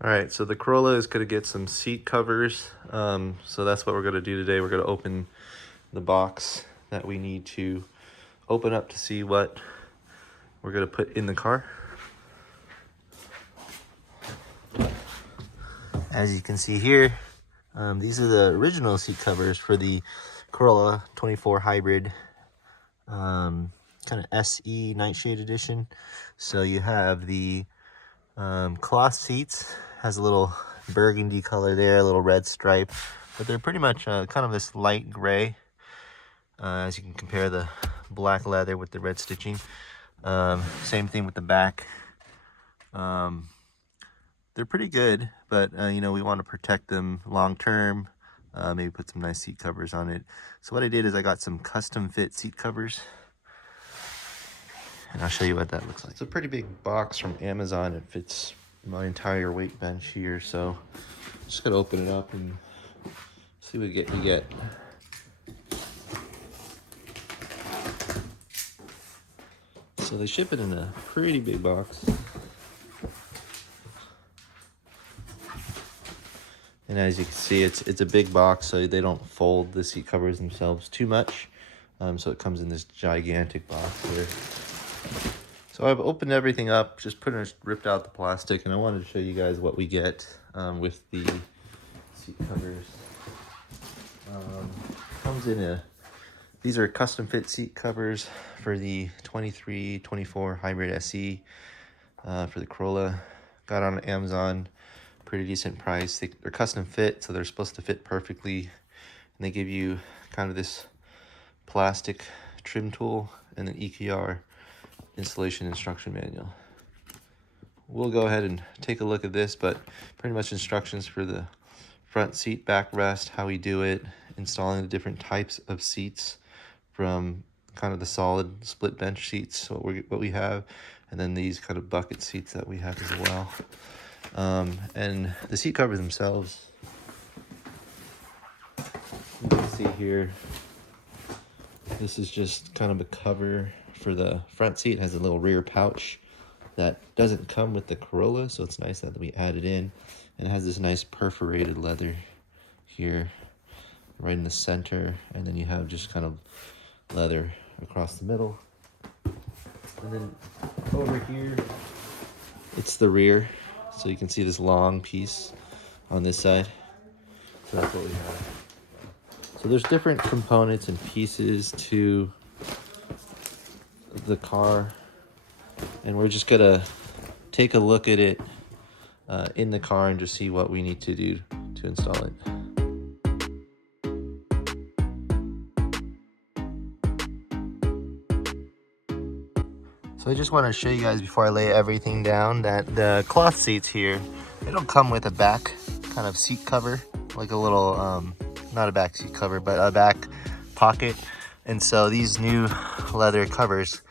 All right, so the Corolla is going to get some seat covers. So that's what we're going to do today. We're going to open the box that we need to open up to see what we're going to put in the car. As you can see here, these are the original seat covers for the Corolla 24 Hybrid, kind of SE Nightshade edition. So you have the cloth seats, has a little burgundy color there, a little red stripe, but they're pretty much kind of this light gray, as you can compare the black leather with the red stitching. Same thing with the back. They're pretty good, but you know, we want to protect them long term. Maybe put some nice seat covers on it. So what I did is I got some custom fit seat covers, and I'll show you what that looks like. It's a pretty big box from Amazon. It fits my entire weight bench here, so just gonna open it up and see what we get. So they ship it in a pretty big box. And as you can see, it's a big box, so they don't fold the seat covers themselves too much. So it comes in this gigantic box here. So I've opened everything up, just ripped out the plastic, and I wanted to show you guys what we get with the seat covers. Comes in these are custom fit seat covers for the 24 Hybrid SE for the Corolla. Got on Amazon, pretty decent price. They're custom fit, so they're supposed to fit perfectly. And they give you kind of this plastic trim tool and an EKR installation instruction manual. We'll go ahead and take a look at this, but pretty much instructions for the front seat backrest, how we do it, installing the different types of seats from kind of the solid split bench seats, what we have, and then these kind of bucket seats that we have as well. And the seat covers themselves, you can see here, this is just kind of a cover for the front seat. It has a little rear pouch that doesn't come with the Corolla, so it's nice that we added in. And it has this nice perforated leather here, right in the center, and then you have just kind of leather across the middle. And then over here, it's the rear, so you can see this long piece on this side. So that's what we have. So there's different components and pieces to the car, and we're just gonna take a look at it in the car and just see what we need to do to install it. So I just want to show you guys before I lay everything down that the cloth seats here, they don't come with a back kind of seat cover, like a little, not a back seat cover, but a back pocket. And so these new leather covers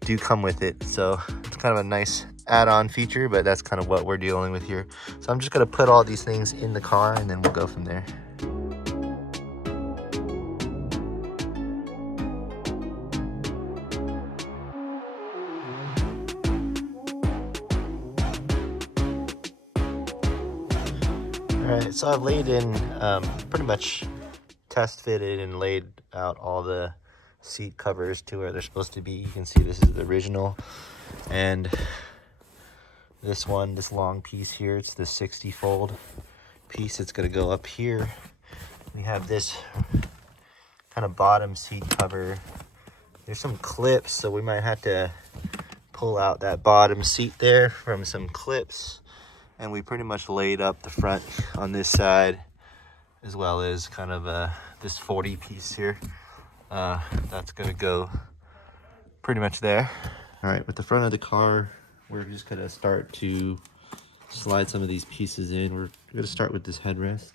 do come with it. So it's kind of a nice add-on feature, but that's kind of what we're dealing with here. So I'm just gonna put all these things in the car and then we'll go from there. All right, so I've laid in, pretty much test fitted and laid out all the seat covers to where they're supposed to be. You can see this is the original, and this one, this long piece here, it's the 60 fold piece. It's gonna go up here. We have this kind of bottom seat cover. There's some clips, so we might have to pull out that bottom seat there from some clips. And we pretty much laid up the front on this side, as well as kind of this 40 piece here. That's gonna go pretty much there. All right, with the front of the car, we're just gonna start to slide some of these pieces in. We're gonna start with this headrest.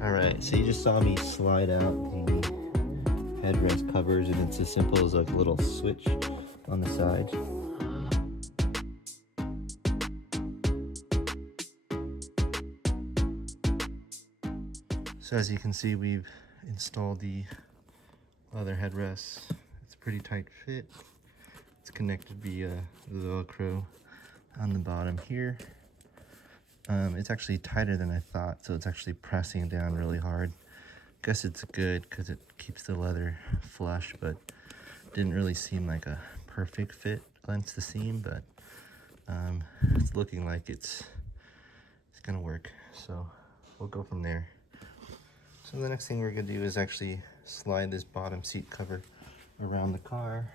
All right, so you just saw me slide out the headrest covers, and it's as simple as like a little switch on the side. So as you can see, we've installed the leather headrests. It's a pretty tight fit. It's connected via the Velcro on the bottom here. It's actually tighter than I thought, so it's actually pressing down really hard. Guess it's good because it keeps the leather flush, but didn't really seem like a perfect fit against the seam, but it's looking like it's gonna work. So we'll go from there. So the next thing we're gonna do is actually slide this bottom seat cover around the car.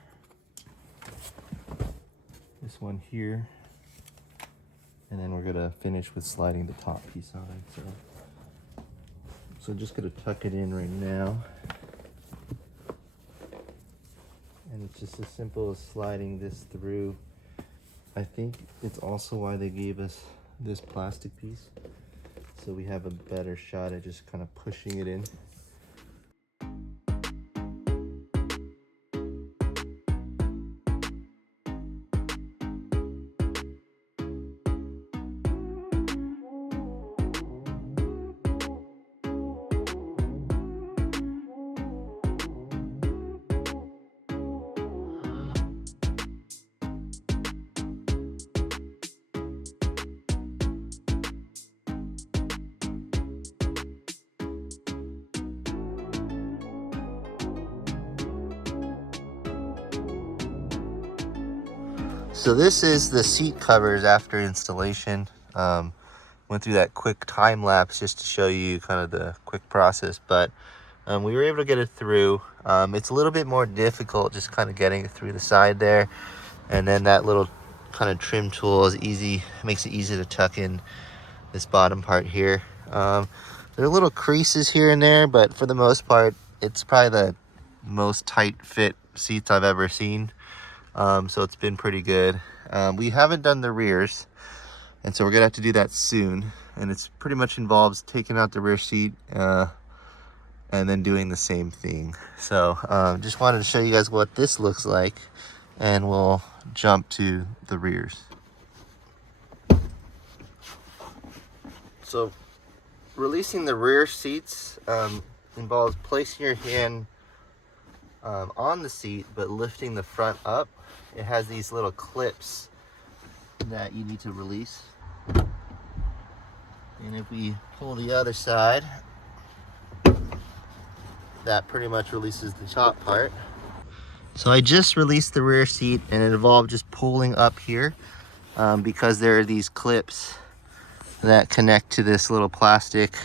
This one here. And then we're gonna finish with sliding the top piece on. So just gonna tuck it in right now. And it's just as simple as sliding this through. I think it's also why they gave us this plastic piece, so we have a better shot at just kind of pushing it in. So this is the seat covers after installation. Went through that quick time lapse just to show you kind of the quick process, but we were able to get it through. It's a little bit more difficult just kind of getting it through the side there, and then that little kind of trim tool is easy, makes it easy to tuck in this bottom part here. There are little creases here and there, but for the most part it's probably the most tight fit seats I've ever seen. So it's been pretty good. We haven't done the rears, and so we're gonna have to do that soon, and it's pretty much involves taking out the rear seat and then doing the same thing. So just wanted to show you guys what this looks like, and we'll jump to the rears. So releasing the rear seats involves placing your hand on the seat but lifting the front up. It has these little clips that you need to release, and if we pull the other side, that pretty much releases the top part. So I just released the rear seat, and it involved just pulling up here because there are these clips that connect to this little plastic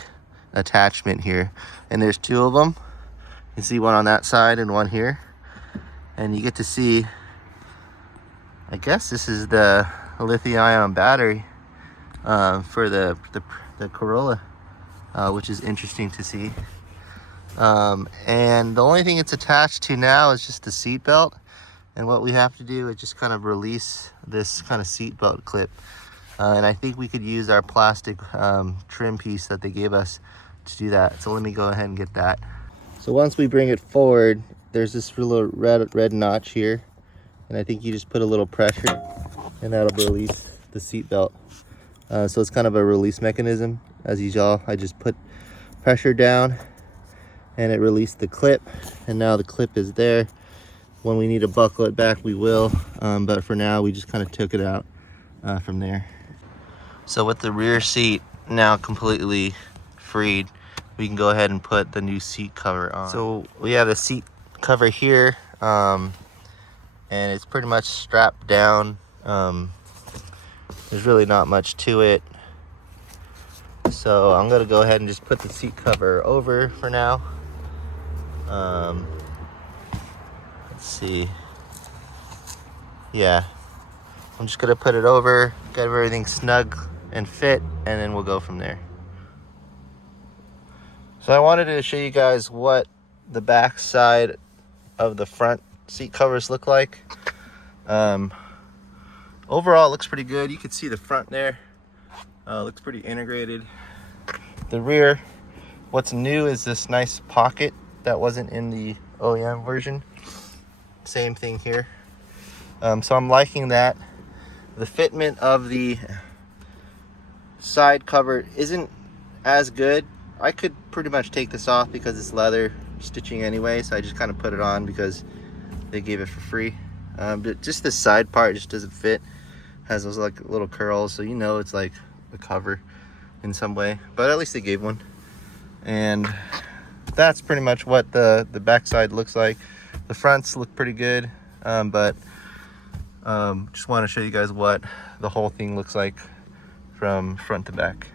attachment here, and there's two of them. You can see one on that side and one here, and you get to see, I guess this is the lithium-ion battery for the Corolla, which is interesting to see. And the only thing it's attached to now is just the seat belt, and what we have to do is just kind of release this kind of seat belt clip, and I think we could use our plastic trim piece that they gave us to do that. So let me go ahead and get that. So once we bring it forward, there's this little red notch here, and I think you just put a little pressure and that'll release the seat belt. So it's kind of a release mechanism. As usual, I just put pressure down and it released the clip, and now the clip is there. When we need to buckle it back, we will, but for now we just kind of took it out from there. So with the rear seat now completely freed, we can go ahead and put the new seat cover on. So we have the seat cover here, and it's pretty much strapped down. There's really not much to it. So I'm gonna go ahead and just put the seat cover over for now. Let's see. Yeah, I'm just gonna put it over, get everything snug and fit, and then we'll go from there. So I wanted to show you guys what the back side of the front seat covers look like. Overall it looks pretty good. You can see the front there, looks pretty integrated. The rear, what's new is this nice pocket that wasn't in the OEM version. Same thing here. So I'm liking that. The fitment of the side cover isn't as good. I could pretty much take this off because it's leather stitching anyway, so I just kind of put it on because they gave it for free. But just this side part just doesn't fit. Has those like little curls, so you know it's like a cover in some way, but at least they gave one. And that's pretty much what the backside looks like. The fronts look pretty good, but just want to show you guys what the whole thing looks like from front to back.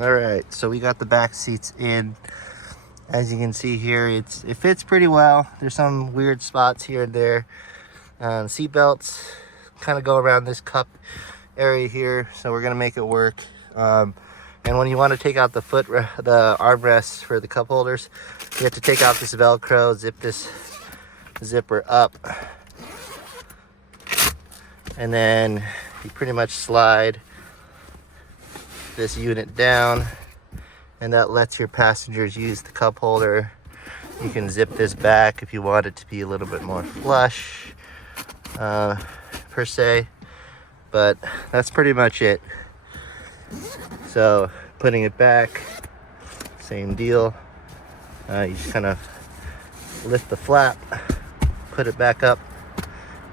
All right, so we got the back seats in. As you can see here, it fits pretty well. There's some weird spots here and there. Seat belts kind of go around this cup area here, so we're gonna make it work. And when you want to take out the armrests for the cup holders, you have to take out this Velcro, zip this zipper up, and then you pretty much slide this unit down, and that lets your passengers use the cup holder. You can zip this back if you want it to be a little bit more flush, per se, but that's pretty much it. So putting it back, same deal. You just kind of lift the flap, put it back up,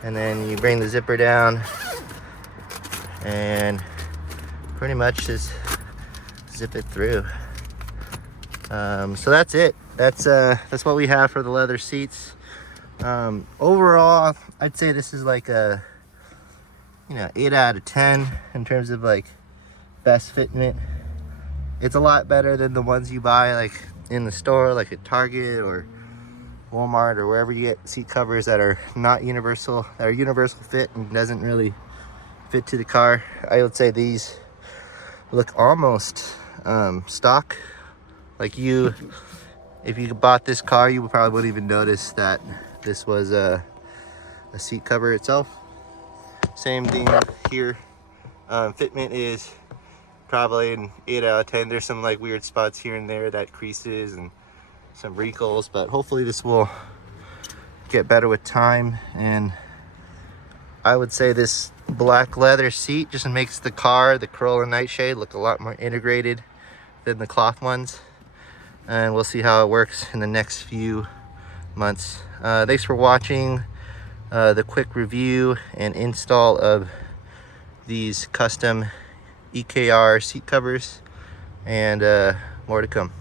and then you bring the zipper down and pretty much just zip it through. So that's it. That's what we have for the leather seats. Overall, I'd say this is like a 8 out of 10 in terms of like best fitment. It's a lot better than the ones you buy like in the store, like at Target or Walmart or wherever you get seat covers that are not universal, that are universal fit and doesn't really fit to the car. I would say these look almost stock. Like if you bought this car, you probably wouldn't even notice that this was a seat cover itself. Same thing here. Fitment is probably an 8 out of 10. There's some like weird spots here and there, that creases and some wrinkles, but hopefully this will get better with time. And I would say this black leather seat just makes the Corolla Nightshade, look a lot more integrated than the cloth ones. And we'll see how it works in the next few months. Thanks for watching the quick review and install of these custom EKR seat covers, and more to come.